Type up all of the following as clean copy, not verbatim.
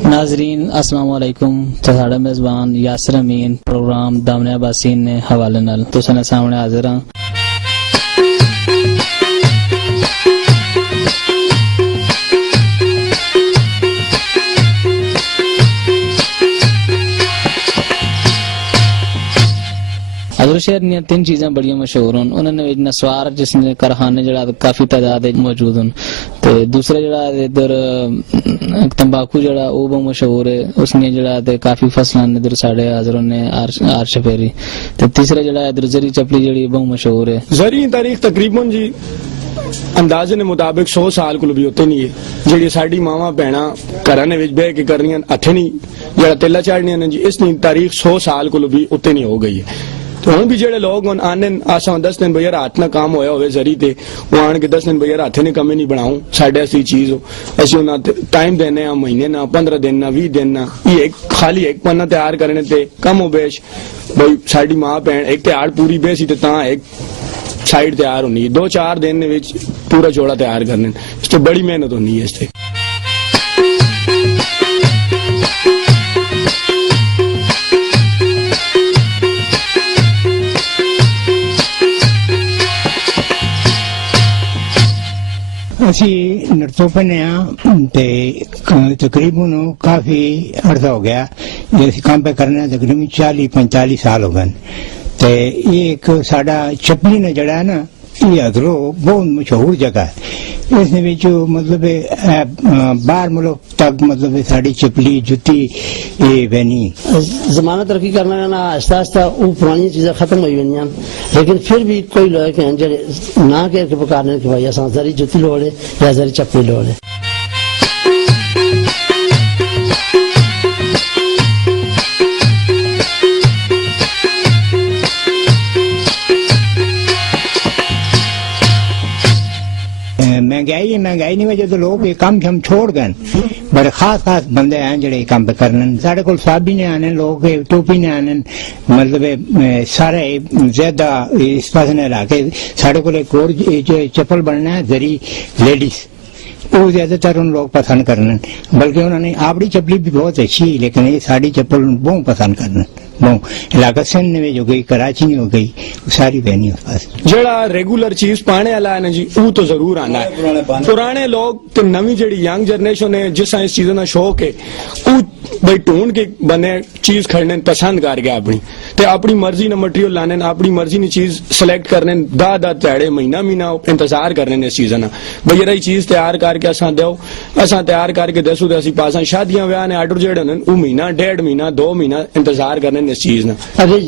नाजरीन अस्सलाम वालेकुम। तो साढ़ा मेजबान यासिर अमीन प्रोग्राम दामने अब्बासीन ने हवाले नाल तुसां सामने हाजिर हां। हजरत शहर दी तीन चीज़ां बड़ियां मशहूर हैं। उन्होंने नस्वार जिसने कारखाने जड़ा काफी तादाद मौजूद हैं। तो दूसरा जड़ा इधर तंबाकू जड़ा वो बहुत मशहूर है, उसने जड़ा काफी फसल इधर साढ़े हाजरों ने आर छपेरी। तो तीसरा जड़ा इधर जरी चपली जड़ी बहुत मशहूर है। जरी तारीख तकरीबन जी अंदाजे ने मुताबिक 100 साल को भी होते नहीं है। जी साड़ी मावा भैणा घर बह के कर रही हथे नहीं जरा तेला चाढ़निया ने जी इसकी तारीख 100 साल को भी उत्ते नहीं हो गई है। तो हम भी जेडे लोग आने आसा 10 दिन भैया हाथ ना काम होया हो जरी ते वो आन के 10 दिन भैया हाथे ने कमी नहीं बनाऊं साढ़े ऐसी चीज हो असि टाइम देने महीने ना 15 दिन ना 20 दिन ना ये खाली एक पन्ना तैयार करने ते कम हो बेश भाई साड़ी मां भैन एक तैयार पूरी बेसी ते ता एक साइड तैयार होनी है। 2-4 दिन पूरा जोड़ा तैयार करने इस तो बड़ी मेहनत होनी है। इससे असी नरतोपने तकरीबन काफी अर्सा हो गया जैसे काम पे करना तकरीबन 40-45 साल हो गए। तो ये एक साडा चपली ने जड़ा है ना ये अदरो बहुत मशहूर जगह है। इसने भी जो मतलब बाहर मुल्क तक मतलब साड़ी चपली जुती ये बनी जमाना तरक्की करना ना आस्ता आस्ता वो पुरानी चीजें खत्म हुई हुई हैं। लेकिन फिर भी कोई लोग हैं जो ना कह के पुकारने के भाई असा जरी जुती लोड़े या जरी चपली लोड़े। महंगाई नहीं वजह तो लोग ये काम हम छोड़ गए। बड़े खास बंदे हैं जो काम पे करने साढ़े को साबी ने आने लोग टोपी ने आने मतलब सारे ज्यादा इस पास ने लाके साढ़े को एक और चप्पल बनना है जरी लेडीज वो ज्यादातर उन लोग पसंद करने बल्कि उन्होंने आपड़ी चप्पली भी बहुत अच्छी लेकिन ये साड़ी चप्पल बहुत पसंद करने इलाका सिंध में जो गई कराची में हो गई सारी बहनी जड़ा रेगुलर चीज पाने वाला है ना जी वो तो जरूर आना है। पुराने लोग तो नवी जड़ी यंग जनरेशन है जिस इस चीज का शौक है वो भाई ढूंढ के बने चीज खड़ने पसंद कर गया अपनी मर्जी ने मटीरियल लाने अपनी मर्जी ने चीज सिलेक्ट करने दा ध्याड़े महीना इंतजार करने इस चीज ना भाई यही चीज तैयार करके असा दो असा तैयार करके दसो तो पासा शादियां व्याह ने आर्डर जेड़े वो महीना 1.5 महीना 2 महीना इंतजार करने इस चीज ना। अभी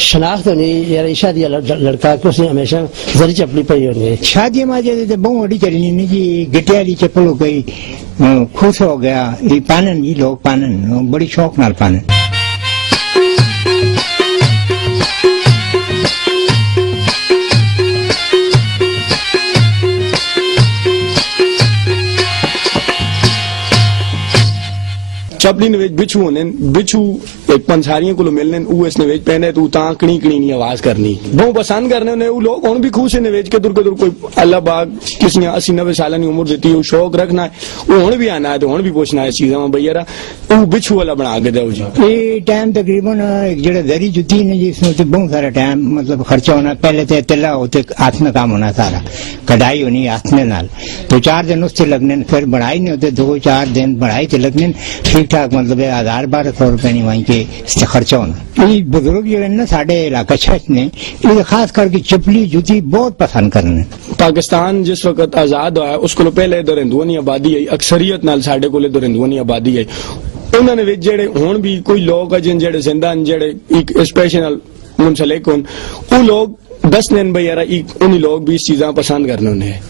शनाख्त होनी यार शादी लड़का को उसने हमेशा जरी चपली पई होनी शादी में बहुत बड़ी चलनी नहीं जी गिट्टी वाली चप्पल हो गई खुश हो गया ये पानन ये लोग पानन बड़ी शौक नाल पानन। चपली ने बिछू होने बिछू एक पंसारियों को मिलने वो इस निवेज पहने तो ता कणी नहीं आवाज करनी बहुत पसंद करने ने वो लोग भी खुश है निवेज के दूर कोई अल्लाह बाग किसी 80-90 साल की उम्र देती है शौक रखना है वो हुण भी आना है तो हुण भी पूछना है चीजा में भैया वो बिछू वाला बना के दो जी। ये टाइम तकरीबन जो दरी जुती ने जिसमें बहुत सारा टाइम मतलब खर्चा होना पहले तो तिला होते हाथ में काम होना सारा कढ़ाई होनी हाथ में नाल तो 4 दिन उससे लगने फिर बढ़ाई नहीं होते 2-4 दिन बढ़ाई से लगने ठीक ठाक मतलब 1000-1200 रुपए नहीं वहीं के खर्चा होना। ये बुजुर्ग जो है ना साढ़े इलाका छठ ने ये खास करके चपली जूती बहुत पसंद करने। पाकिस्तान जिस वक्त आजाद हुआ उसको पहले इधर हिंदुओं की आबादी आई अक्सरियत नाल साढ़े को इधर हिंदुओं की आबादी आई उन्होंने जेड़े हुण भी कोई लोग जिन जेड़े जिंदा जेड़े स्पेशल मुंसलिक वो लोग 10 दिन भैया उन्हीं लोग भी इस चीजा पसंद करने उन्हें।